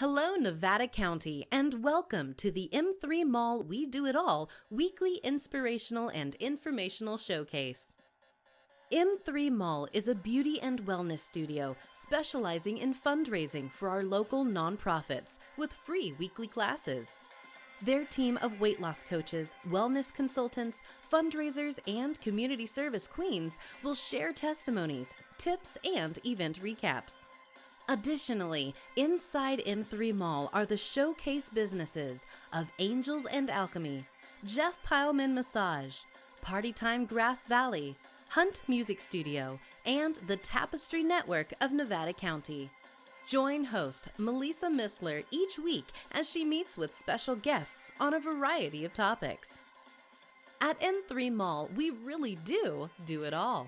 Hello, Nevada County, and welcome to the M3 Mall We Do It All weekly inspirational and informational showcase. M3 Mall is a beauty and wellness studio specializing in fundraising for our local nonprofits with free weekly classes. Their team of weight loss coaches, wellness consultants, fundraisers, and community service queens will share testimonies, tips, and event recaps. Additionally, inside M3 Mall are the showcase businesses of Angels and Alchemy, Jeff Pileman Massage, Party Time Grass Valley, Hunt Music Studio, and the Tapestry Network of Nevada County. Join host Annalisa Missler each week as she meets with special guests on a variety of topics. At M3 Mall, we really do it all.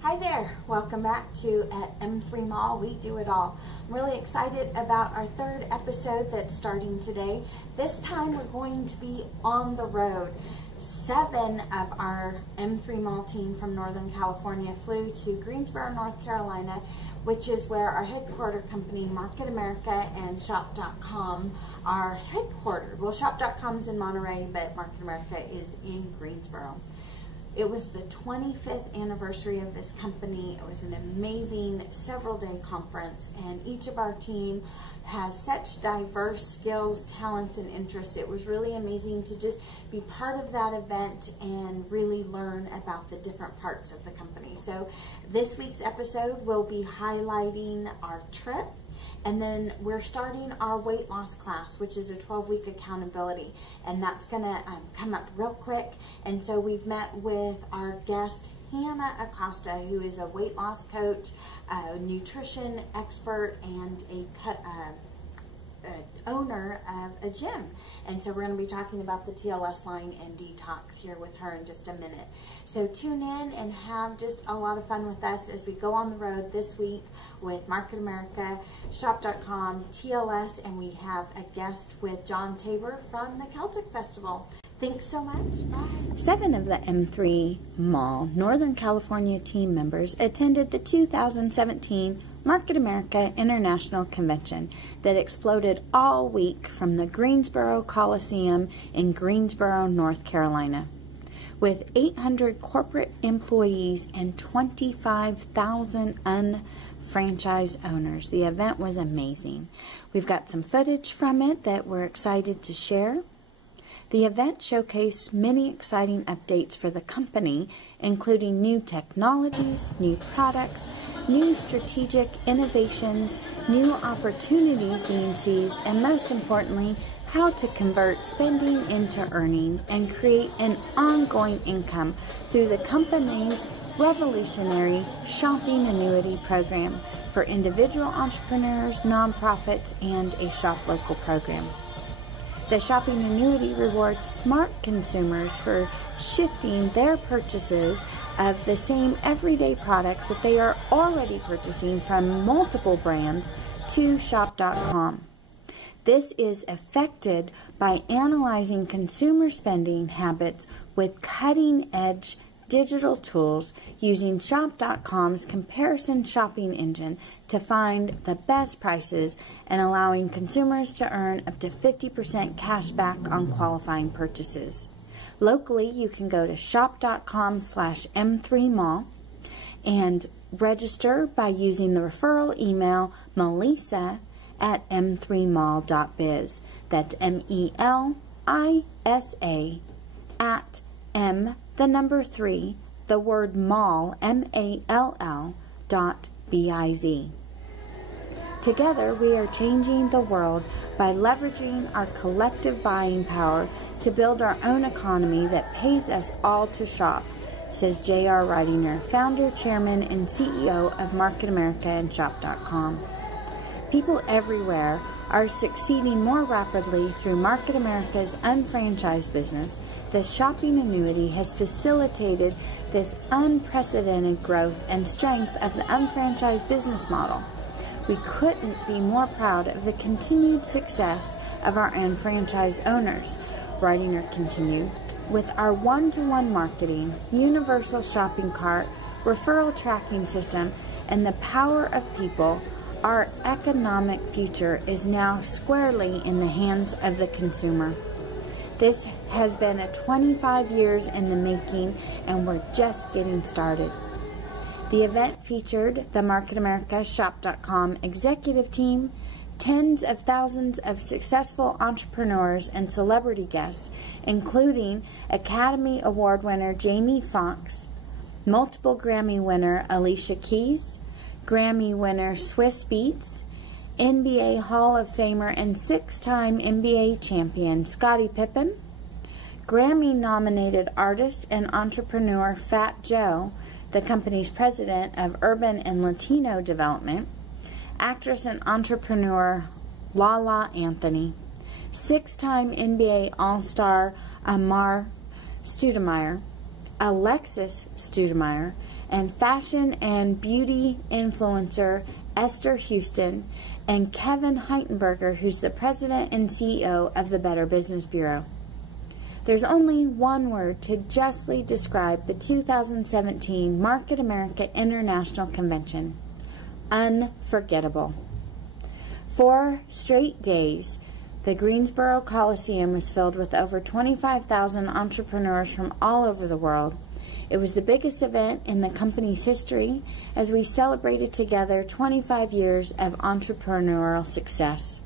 Hi there, welcome back to at M3 Mall We Do It All. I'm really excited about our third episode that's starting today. This time we're going to be on the road. 7 of our M3 Mall team from Northern California flew to Greensboro, North Carolina, which is where our headquarter company, Market America and Shop.com, are headquartered. Well, Shop.com is in Monterey, but Market America is in Greensboro. It was the 25th anniversary of this company. It was an amazing several-day conference, and each of our team has such diverse skills, talents, and interests. It was really amazing to just be part of that event and really learn about the different parts of the company. So this week's episode will be highlighting our trip. And then we're starting our weight loss class, which is a 12-week accountability. And that's going to come up real quick. And so we've met with our guest, Hannah Acosta, who is a weight loss coach, a nutrition expert, and owner of a gym. And so we're going to be talking about the TLS line and detox here with her in just a minute. So tune in and have just a lot of fun with us as we go on the road this week with Market America, Shop.com, TLS, and we have a guest with John Taber from the Celtic Festival. Thanks so much. Bye. 7 of the M3 Mall Northern California team members attended the 2017 Market America International Convention that exploded all week from the Greensboro Coliseum in Greensboro, North Carolina. With 800 corporate employees and 25,000 unfranchised owners, the event was amazing. We've got some footage from it that we're excited to share. The event showcased many exciting updates for the company, including new technologies, new products, new strategic innovations, new opportunities being seized, and most importantly, how to convert spending into earning and create an ongoing income through the company's revolutionary Shopping Annuity program for individual entrepreneurs, nonprofits, and a Shop Local program. The Shopping Annuity rewards smart consumers for shifting their purchases of the same everyday products that they are already purchasing from multiple brands to Shop.com. This is effected by analyzing consumer spending habits with cutting-edge digital tools using Shop.com's comparison shopping engine to find the best prices and allowing consumers to earn up to 50% cash back on qualifying purchases. Locally, you can go to shop.com/M3Mall and register by using the referral email melissa@m3mall.biz. That's MELISA at M3, the word mall, MALL.biz. Together, we are changing the world by leveraging our collective buying power to build our own economy that pays us all to shop, says J.R. Reitinger, founder, chairman, and CEO of Market America and Shop.com. People everywhere are succeeding more rapidly through Market America's unfranchised business. The Shopping Annuity has facilitated this unprecedented growth and strength of the unfranchised business model. We couldn't be more proud of the continued success of our unfranchised owners. Reitinger continued, with our one-to-one marketing, universal shopping cart, referral tracking system, and the power of people, our economic future is now squarely in the hands of the consumer. This has been 25 years in the making, and we're just getting started. The event featured the Market America Shop.com executive team, tens of thousands of successful entrepreneurs and celebrity guests, including Academy Award winner Jamie Foxx, multiple Grammy winner Alicia Keys, Grammy winner Swiss Beats, NBA Hall of Famer and 6-time NBA champion Scottie Pippen, Grammy-nominated artist and entrepreneur Fat Joe, the company's president of Urban and Latino Development, actress and entrepreneur Lala Anthony, 6-time NBA All-Star Amar Stoudemire, Alexis Stoudemire, and fashion and beauty influencer Esther Houston, and Kevin Heitenberger, who's the president and CEO of the Better Business Bureau. There's only one word to justly describe the 2017 Market America International Convention: unforgettable. 4 straight days, the Greensboro Coliseum was filled with over 25,000 entrepreneurs from all over the world. It was the biggest event in the company's history as we celebrated together 25 years of entrepreneurial success.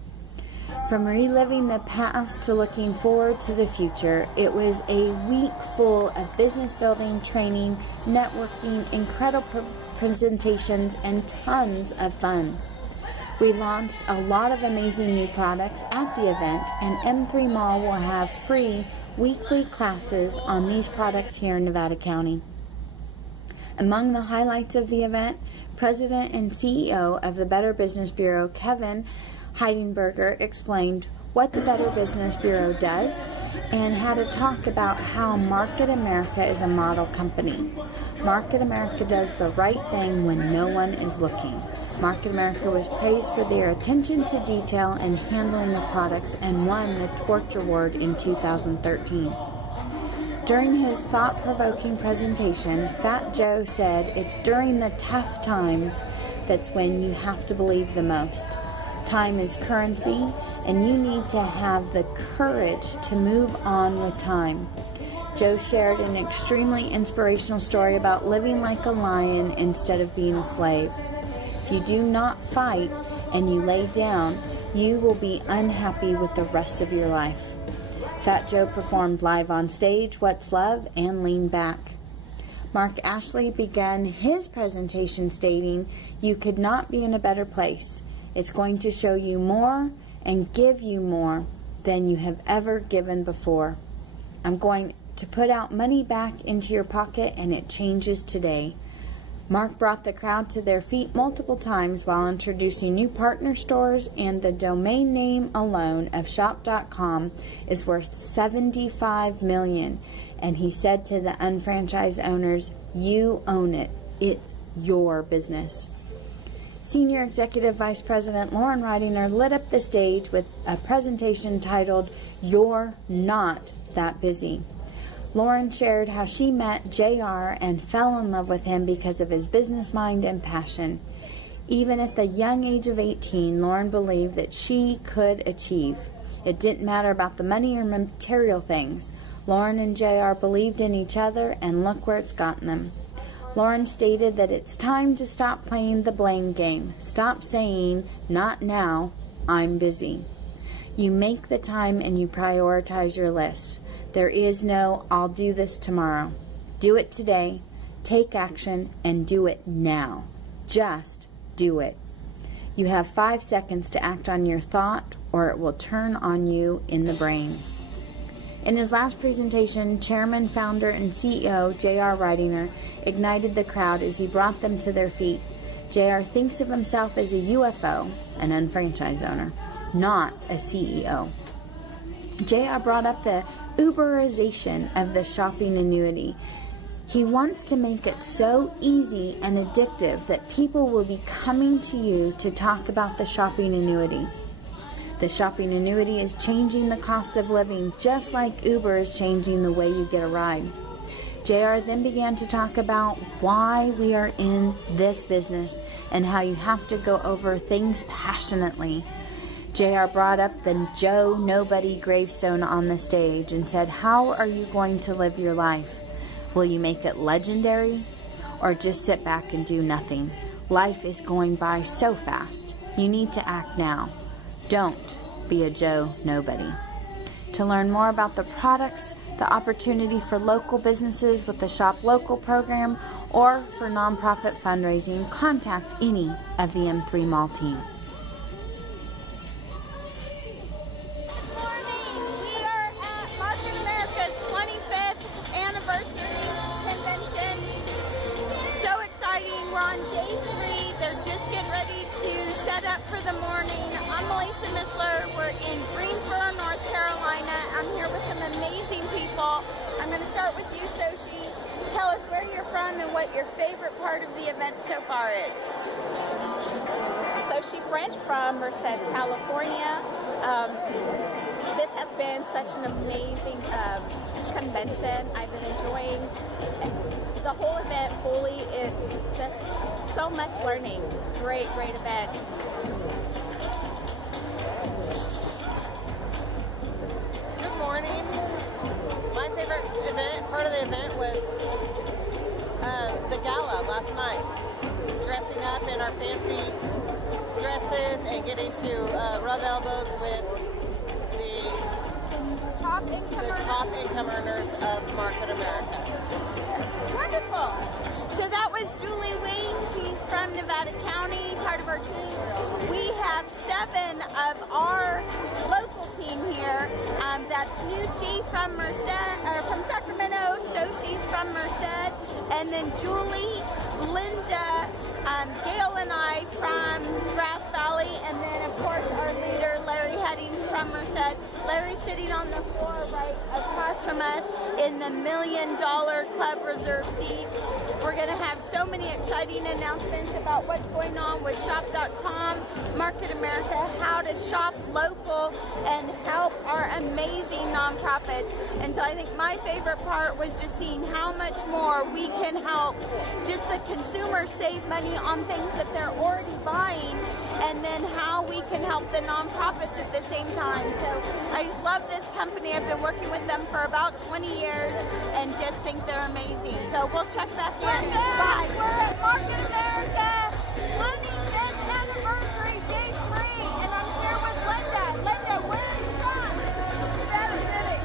From reliving the past to looking forward to the future, it was a week full of business building, training, networking, incredible presentations, and tons of fun. We launched a lot of amazing new products at the event, and M3 Mall will have free weekly classes on these products here in Nevada County. Among the highlights of the event, President and CEO of the Better Business Bureau, Kevin Heitenberger, explained what the Better Business Bureau does and how to talk about how Market America is a model company. Market America does the right thing when no one is looking. Market America was praised for their attention to detail and handling the products and won the Torch Award in 2013. During his thought-provoking presentation, Fat Joe said, "It's during the tough times that's when you have to believe the most. Time is currency, and you need to have the courage to move on with time." Joe shared an extremely inspirational story about living like a lion instead of being a slave. If you do not fight and you lay down, you will be unhappy with the rest of your life. Fat Joe performed live on stage What's Love and Lean Back. Mark Ashley began his presentation stating, "You could not be in a better place. It's going to show you more and give you more than you have ever given before. I'm going to put out money back into your pocket, and it changes today." Mark brought the crowd to their feet multiple times while introducing new partner stores, and the domain name alone of shop.com is worth $75 million. And he said to the unfranchised owners, "You own it. It's your business." Senior Executive Vice President Lauren Reitinger lit up the stage with a presentation titled, "You're Not That Busy." Lauren shared how she met JR and fell in love with him because of his business mind and passion. Even at the young age of 18, Lauren believed that she could achieve. It didn't matter about the money or material things. Lauren and JR believed in each other, and look where it's gotten them. Lauren stated that it's time to stop playing the blame game. Stop saying, "Not now, I'm busy." You make the time and you prioritize your list. There is no, "I'll do this tomorrow." Do it today, take action, and do it now. Just do it. You have 5 seconds to act on your thought, or it will turn on you in the brain. In his last presentation, Chairman, Founder, and CEO J.R. Reitinger ignited the crowd as he brought them to their feet. J.R. thinks of himself as a UFO, an unfranchised owner, not a CEO. J.R. brought up the Uberization of the shopping annuity. He wants to make it so easy and addictive that people will be coming to you to talk about the shopping annuity. The shopping annuity is changing the cost of living, just like Uber is changing the way you get a ride. JR then began to talk about why we are in this business and how you have to go over things passionately. JR brought up the Joe Nobody gravestone on the stage and said, how are you going to live your life? Will you make it legendary or just sit back and do nothing? Life is going by so fast. You need to act now. Don't be a Joe Nobody. To learn more about the products, the opportunity for local businesses with the Shop Local program, or for nonprofit fundraising, contact any of the M3 Mall team. For the morning, I'm Annalisa Missler. We're in Greensboro, North Carolina. I'm here with some amazing people. I'm going to start with you, Soshi. Tell us where you're from and what your favorite part of the event so far is. Soshi French from Merced, California. This has been such an amazing convention. I've been enjoying the whole event fully. It's just so much learning. Great event. Good morning. My favorite part of the event was the gala last night. Dressing up in our fancy dresses and getting to rub elbows with the top income earners of Market America. Wonderful. So that was Julie Wayne. She's from Nevada County, part of our team. We have 7 of our local team here. That's Nucci from from Sacramento. Soshi's from Merced, and then Julie, Linda, Gail, and I from Grass Valley, and then of course our leader Larry Headings from Merced. Larry's sitting on the floor right across from us in the $1 Million Club Reserve seat. We're going to have so many exciting announcements about what's going on with Shop.com, Market America, how to shop local and help our amazing nonprofits. And so I think my favorite part was just seeing how much more we can help just the consumers save money on things that they're already buying, and then how we can help the nonprofits at the same time. So I just love this company. I've been working with them for about 20 years and just think they're amazing. So we'll check back in. Bye. We're at Market America 25th anniversary, day 3, and I'm here with Linda. Linda, where are you from? Nevada City.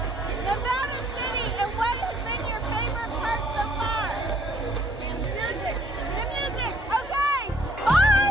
Nevada City. And what has been your favorite part so far? The music. The music. Okay. Bye.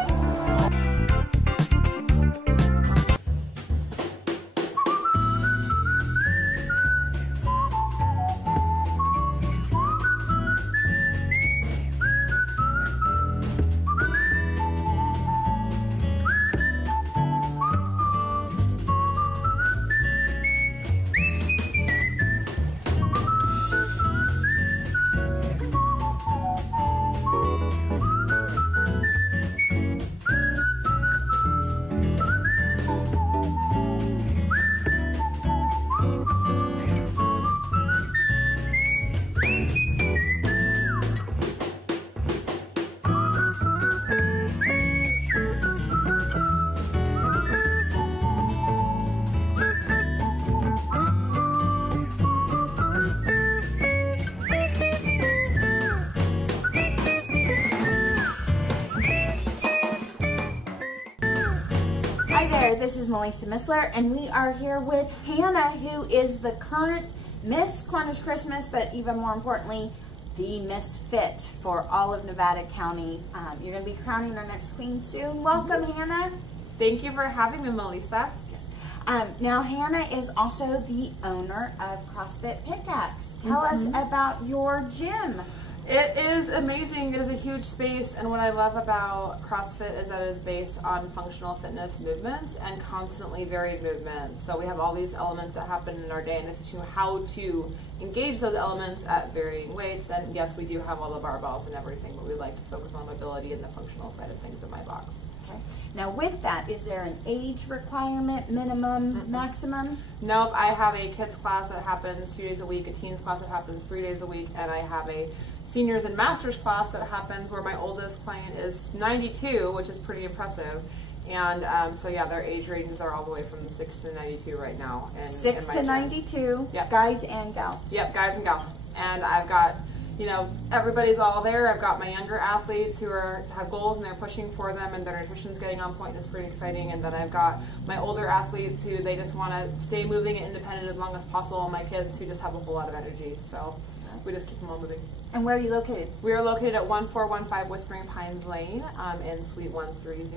This is Annalisa Missler, and we are here with Hannah, who is the current Miss Cornish Christmas, but even more importantly, the Misfit for all of Nevada County. You're going to be crowning our next queen soon. Welcome, Hannah. Thank you for having me, Melissa. Yes. Now, Hannah is also the owner of CrossFit Pickaxe. Tell us about your gym. It is amazing. It is a huge space, and what I love about CrossFit is that it is based on functional fitness movements and constantly varied movements. So we have all these elements that happen in our day, and it's how to engage those elements at varying weights. And yes, we do have all the barbells and everything, but we like to focus on mobility and the functional side of things in my box. Okay. Now with that, is there an age requirement, minimum, maximum? Nope, I have a kids class that happens 2 days a week, a teens class that happens 3 days a week, and I have a seniors and masters class that happens where my oldest client is 92, which is pretty impressive. And so yeah, their age ranges are all the way from 6 to 92 right now. 6 to 92, yep. Guys and gals. Yep, guys and gals. And I've got, you know, everybody's all there. I've got my younger athletes who have goals and they're pushing for them, and their nutrition's getting on point, and it's pretty exciting. And then I've got my older athletes who they just want to stay moving and independent as long as possible, and my kids who just have a whole lot of energy. So we just keep them all moving. And where are you located? We are located at 1415 Whispering Pines Lane in Suite 130.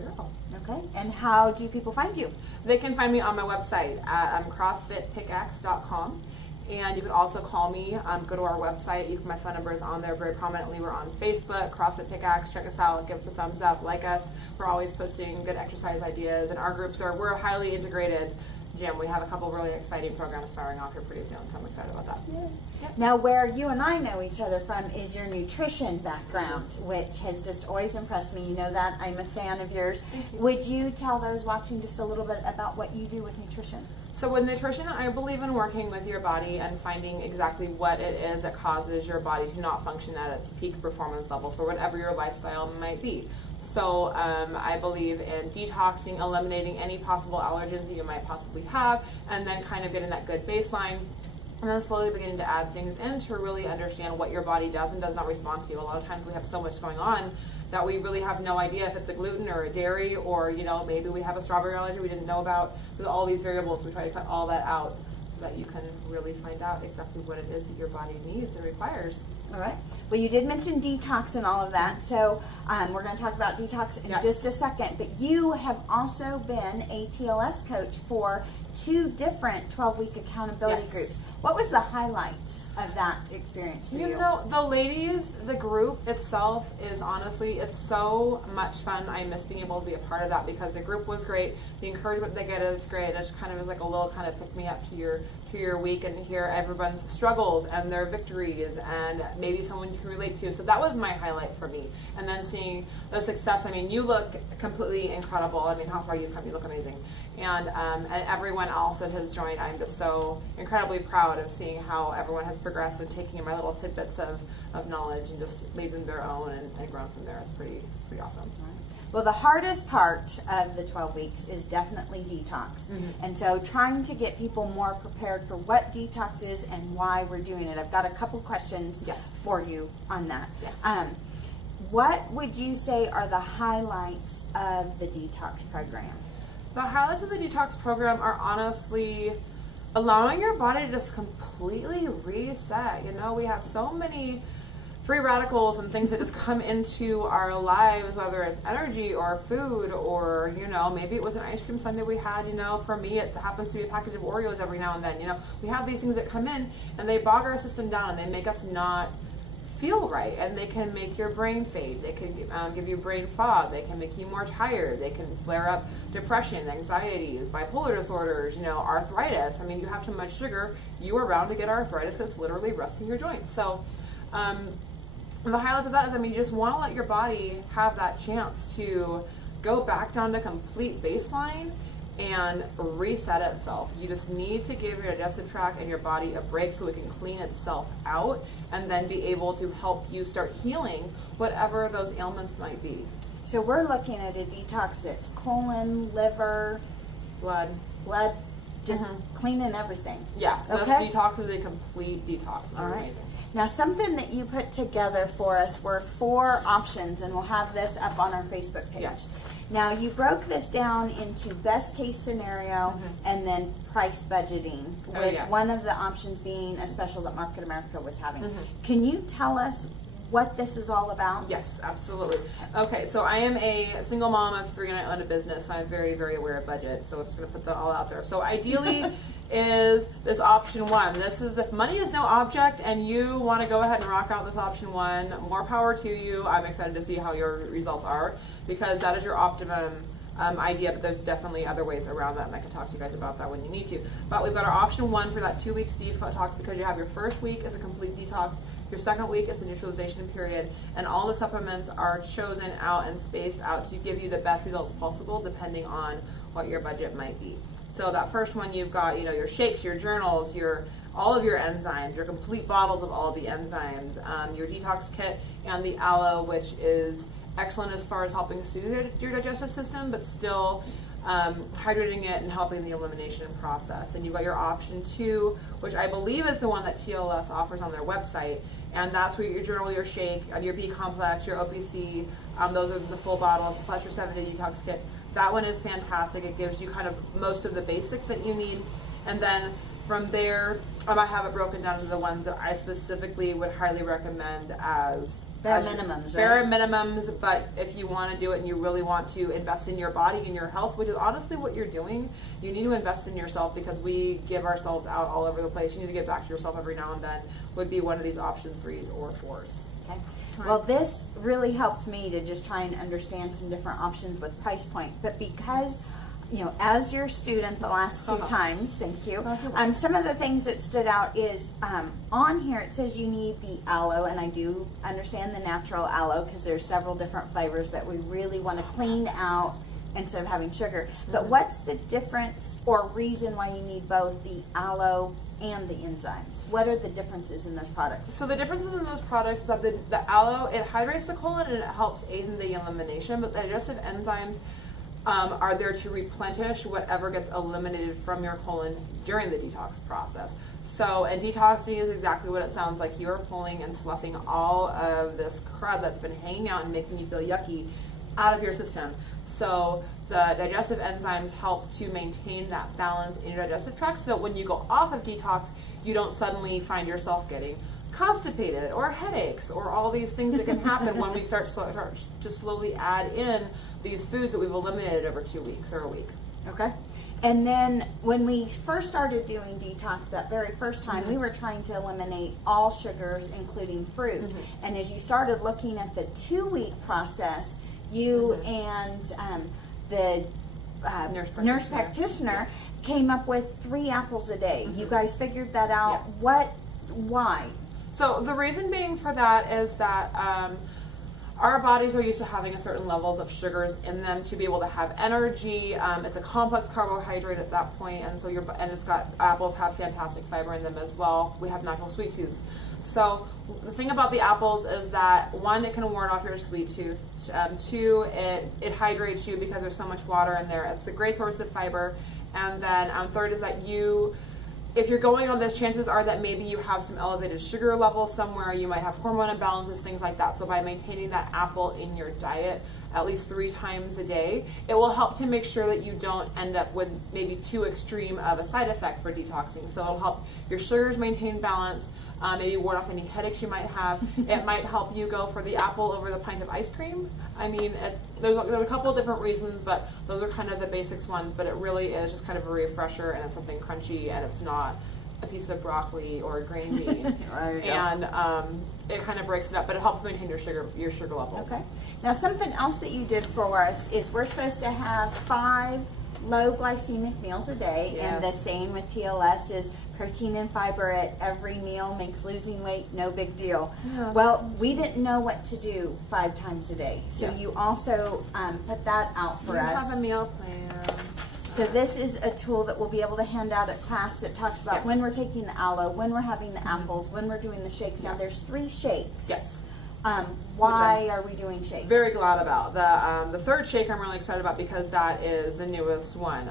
Okay. And how do people find you? They can find me on my website at CrossFitPickaxe.com. And you can also call me, go to our website. My phone number is on there very prominently. We're on Facebook, CrossFit Pickaxe. Check us out, give us a thumbs up, like us. We're always posting good exercise ideas. And our groups we're a highly integrated gym. We have a couple really exciting programs firing off here pretty soon, so I'm excited about that. Yeah. Yep. Now, where you and I know each other from is your nutrition background, which has just always impressed me. You know that. I'm a fan of yours. Would you tell those watching just a little bit about what you do with nutrition? So with nutrition, I believe in working with your body and finding exactly what it is that causes your body to not function at its peak performance level for whatever your lifestyle might be. So I believe in detoxing, eliminating any possible allergens that you might possibly have, and then kind of getting that good baseline, and then slowly beginning to add things in to really understand what your body does and does not respond to. A lot of times we have so much going on that we really have no idea if it's a gluten or a dairy, or maybe we have a strawberry allergy we didn't know about. With all these variables, we try to cut all that out so that you can really find out exactly what it is that your body needs and requires. All right. Well, you did mention detox and all of that, so we're going to talk about detox in just a second. But you have also been a TLS coach for 2 different 12-week accountability groups. What was the highlight of that experience for you? You know, the ladies, the group itself is honestly, it's so much fun. I miss being able to be a part of that because the group was great. The encouragement they get is great. It just kind of is like a little kind of pick me up to your week and hear everyone's struggles and their victories and maybe someone you can relate to. So that was my highlight for me. And then seeing the success. I mean, you look completely incredible. I mean, how far you've come, you look amazing. And everyone else that has joined, I'm just so incredibly proud of seeing how everyone has progressed and taking my little tidbits of knowledge and just made them their own and grown from there. It's pretty awesome. Well, the hardest part of the 12 weeks is definitely detox. And so trying to get people more prepared for what detox is and why we're doing it. I've got a couple questions for you on that. What would you say are the highlights of the detox program? The highlights of the detox program are honestly allowing your body to just completely reset. You know, we have so many free radicals and things that just come into our lives, whether it's energy or food or, maybe it was an ice cream sundae we had. For me, it happens to be a package of Oreos every now and then. We have these things that come in and they bog our system down and they make us not feel right, and they can make your brain fade. They can give you brain fog. They can make you more tired. They can flare up depression, anxieties, bipolar disorders, arthritis. I mean, you have too much sugar, you are bound to get arthritis because it's literally rusting your joints. So the highlights of that is, you just want to let your body have that chance to go back down to complete baseline and reset itself. You just need to give your digestive tract and your body a break so it can clean itself out and then be able to help you start healing whatever those ailments might be. So we're looking at a detox that's colon, liver, blood, just cleaning everything. Yeah, okay. This detox is a complete detox. All right. Amazing. Now, something that you put together for us were 4 options, and we'll have this up on our Facebook page. Yes. Now, you broke this down into best case scenario and then price budgeting, with one of the options being a special that Market America was having. Can you tell us what this is all about? Yes, absolutely. Okay, so I am a single mom of 3 and I own a business. So I'm very, very aware of budget, so I'm just going to put that all out there. So ideally is this option 1. This is if money is no object and you want to go ahead and rock out this option 1, more power to you. I'm excited to see how your results are because that is your optimum idea, but there's definitely other ways around that, and I can talk to you guys about that when you need to. But we've got our option 1 for that 2 weeks detox because you have your first week as a complete detox, Your second week is the neutralization period, and all the supplements are chosen out and spaced out to give you the best results possible depending on what your budget might be. So that first one, you've got, your shakes, your journals, all of your enzymes, your complete bottles of all of the enzymes, your detox kit, and the aloe, which is excellent as far as helping soothe your digestive system, but still hydrating it and helping the elimination process. And you've got your option 2, which I believe is the one that TLS offers on their website, and that's where your journal, your shake, your B complex, your OPC, those are the full bottles, plus your 7-day detox kit. That one is fantastic. It gives you kind of most of the basics that you need, and then from there, I have it broken down to the ones that I specifically would highly recommend as bare minimums, bare right? minimums. But if you want to do it and you really want to invest in your body and your health, which is honestly what you're doing, you need to invest in yourself, because we give ourselves out all over the place. You need to get back to yourself every now and then. Would be one of these option 3s or 4s. Okay. Well, this really helped me to just try and understand some different options with price point. But because, as your student the last 2 times, thank you, some of the things that stood out is on here it says you need the aloe, and I do understand the natural aloe because there's several different flavors, but we really want to clean out instead of having sugar. But what's the difference or reason why you need both the aloe and the enzymes? What are the differences in those products? So the differences in those products is that the aloe, it hydrates the colon and it helps aid in the elimination, but the digestive enzymes are there to replenish whatever gets eliminated from your colon during the detox process. So, and detoxing is exactly what it sounds like. You are pulling and sloughing all of this crud that's been hanging out and making you feel yucky out of your system. So the digestive enzymes help to maintain that balance in your digestive tract, so that when you go off of detox, you don't suddenly find yourself getting constipated or headaches or all these things that can happen when we start to slowly add in these foods that we've eliminated over 2 weeks or a week. Okay. And then when we first started doing detox, that very first time, we were trying to eliminate all sugars, including fruit. And as you started looking at the 2-week process, you and the nurse practitioner came up with 3 apples a day. You guys figured that out. Why? So the reason being for that is that our bodies are used to having a certain levels of sugars in them to be able to have energy. It's a complex carbohydrate at that point, and it's got, apples have fantastic fiber in them as well. We have natural sweet tooth. So the thing about the apples is that 1, it can ward off your sweet tooth. 2, it hydrates you because there's so much water in there. It's a great source of fiber. And then 3rd is that if you're going on this, chances are that maybe you have some elevated sugar levels somewhere. You might have hormone imbalances, things like that. So by maintaining that apple in your diet at least 3 times a day, it will help to make sure that you don't end up with maybe too extreme of a side effect for detoxing. So it'll help your sugars maintain balance, maybe ward off any headaches you might have. It might help you go for the apple over the pint of ice cream. I mean, there's a couple of different reasons, but those are kind of the basics ones. But it really is just kind of a refresher, and it's something crunchy, and it's not a piece of broccoli or a green bean. And it kind of breaks it up, but it helps maintain your sugar levels. Okay. Now, something else that you did for us is we're supposed to have 5 low glycemic meals a day, and the saying with TLS is protein and fiber at every meal makes losing weight no big deal. Well, we didn't know what to do 5 times a day, so you also put that out for us. We have a meal plan. So this is a tool that we'll be able to hand out at class that talks about when we're taking the aloe, when we're having the apples, when we're doing the shakes. Now there's 3 shakes. Yes. Why are we doing shakes? Very glad about. The 3rd shake I'm really excited about because that is the newest one.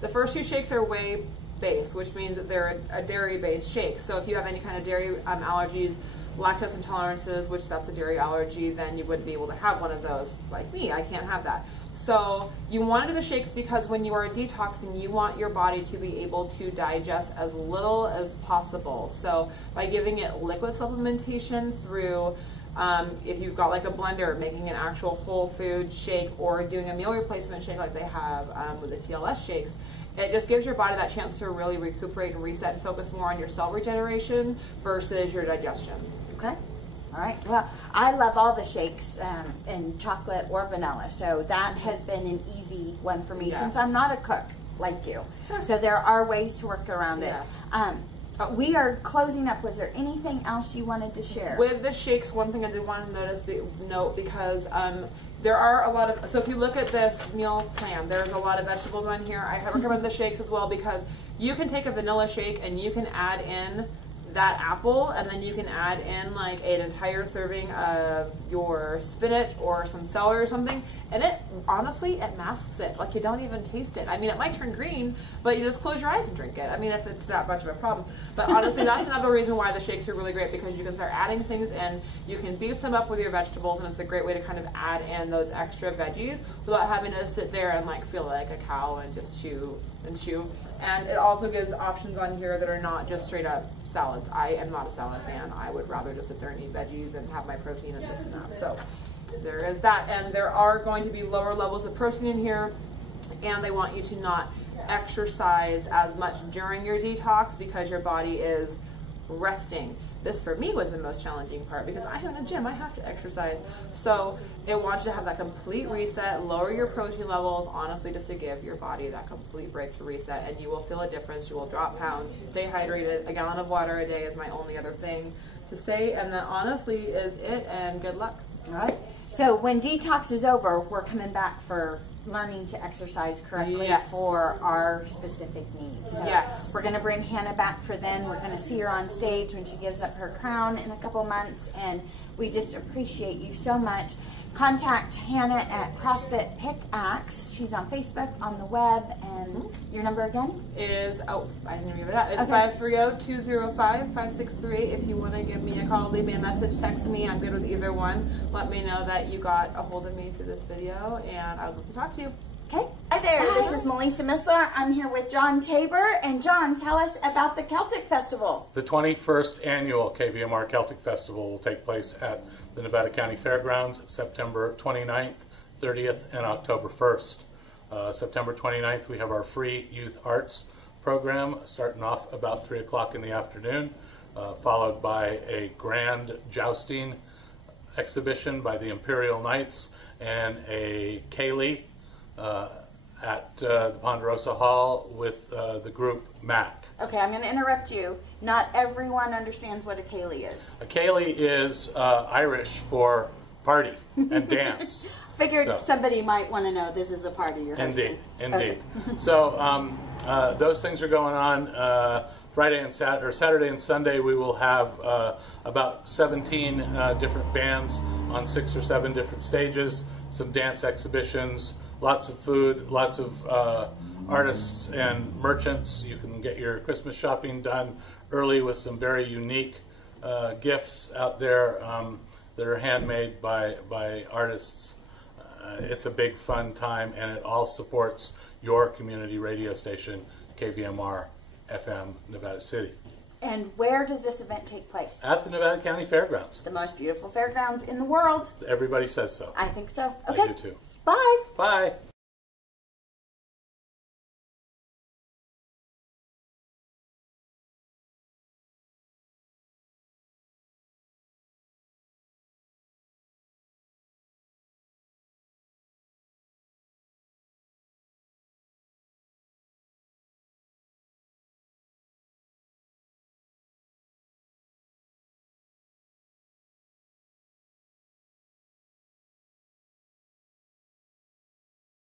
The first 2 shakes are whey-based, which means that they're a dairy-based shake. So if you have any kind of dairy allergies, lactose intolerances, which that's a dairy allergy, then you wouldn't be able to have one of those. Like me, I can't have that. So you want to do the shakes because when you are detoxing, you want your body to be able to digest as little as possible. So by giving it liquid supplementation through, if you've got like a blender, making an actual whole food shake, or doing a meal replacement shake like they have with the TLS shakes, it just gives your body that chance to really recuperate and reset and focus more on your cell regeneration versus your digestion. Okay. All right. Well, I love all the shakes in chocolate or vanilla, so that has been an easy one for me since I'm not a cook like you. So there are ways to work around it. We are closing up. Was there anything else you wanted to share? With the shakes, one thing I did want to note because there are a lot of, so if you look at this meal plan, there's a lot of vegetables on here. I recommend the shakes as well because you can take a vanilla shake and you can add in that apple, and then you can add in like an entire serving of your spinach or some celery or something, and it honestly, it masks it. Like, you don't even taste it. I mean, it might turn green, but you just close your eyes and drink it. I mean, if it's that much of a problem. But honestly, that's another reason why the shakes are really great, because you can start adding things in, you can beef them up with your vegetables, and it's a great way to kind of add in those extra veggies without having to sit there and like feel like a cow and just chew and chew. And it also gives options on here that are not just straight up salads. I am not a salad fan. I would rather just sit there and eat veggies and have my protein and this and that. So there is that. And there are going to be lower levels of protein in here, and they want you to not exercise as much during your detox because your body is resting. This for me was the most challenging part because I am in a gym, I have to exercise. So it wants you to have that complete reset, lower your protein levels, honestly, just to give your body that complete break to reset, and you will feel a difference. You will drop pounds, stay hydrated. A gallon of water a day is my only other thing to say, and that honestly is it, and good luck. All right. So when detox is over, we're coming back for learning to exercise correctly for our specific needs. So we're going to bring Hannah back for then. We're going to see her on stage when she gives up her crown in a couple months, and we just appreciate you so much. Contact Hannah at CrossFit Pickaxe. She's on Facebook, on the web, and your number again is, I didn't give it out. It's 530-205-5638. If you want to give me a call, leave me a message, text me. I'm good with either one. Let me know that you got a hold of me through this video, and I would love to talk to you. Okay. Hi there. Bye. This is Annalisa Missler. I'm here with John Taber. And John, tell us about the Celtic Festival. The 21st Annual KVMR Celtic Festival will take place at the Nevada County Fairgrounds September 29th, 30th, and October 1st. September 29th, we have our free youth arts program starting off about 3 o'clock in the afternoon, followed by a grand jousting exhibition by the Imperial Knights and a ceilidh at the Ponderosa Hall with the group MAC. Okay, I'm going to interrupt you. Not everyone understands what a ceilidh is. A ceilidh is Irish for party and dance. Figured somebody might want to know this is a party you're hosting. Indeed. Okay. So those things are going on. Friday and Saturday and Sunday we will have about 17 different bands on 6 or 7 different stages, some dance exhibitions, lots of food, lots of artists and merchants. You can get your Christmas shopping done early with some very unique gifts out there that are handmade by artists. It's a big fun time, and it all supports your community radio station, KVMR FM Nevada City. And where does this event take place? At the Nevada County Fairgrounds. The most beautiful fairgrounds in the world. Everybody says so. I think so. Okay. I do too. Bye. Bye.